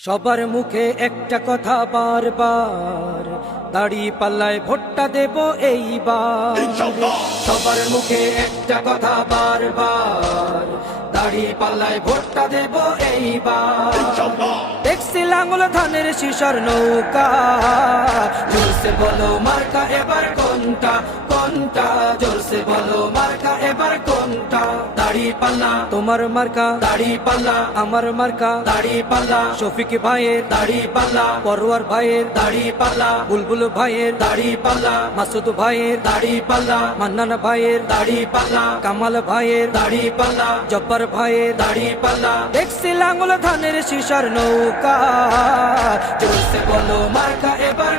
সবার মুখে একটা কথা বারবার, দাড়ি পাল্লায় ভোটটা দেব এইবার। সবার মুখে একটা কথা বারবার, দাড়ি পাল্লায় ভোটটা দেব এইবার। দেখছি লাঙ্গল ধানের শিশর নৌকা, জোরসে বলো মার্কা এবার কোনটা কোনটা, জোরসে বলো মার্কা এবার কোনটা। দাড়ি পাল্লা তোমার মার্কা, দাড়ি পাল্লা আমার মার্কা, দাড়ি পাল্লা শফিক ভাইয়ের দাড়ি পাল্লা, পরোয়ার ভাইয়ের দাড়ি পাল্লা, বুলবুল ভাইয়ের দাড়ি পাল্লা, মাসুদ ভাইয়ের দাড়ি পাল্লা, মান্নান ভাইয়ের দাড়ি পাল্লা, কামাল ভাইয়ের দাড়ি পাল্লা, জব্বার ভাইয়ের দাড়ি পাল্লা। দেখছি লাঙ্গল ধানের শিশর নৌকা, জোরসে বলো মার্কা এবার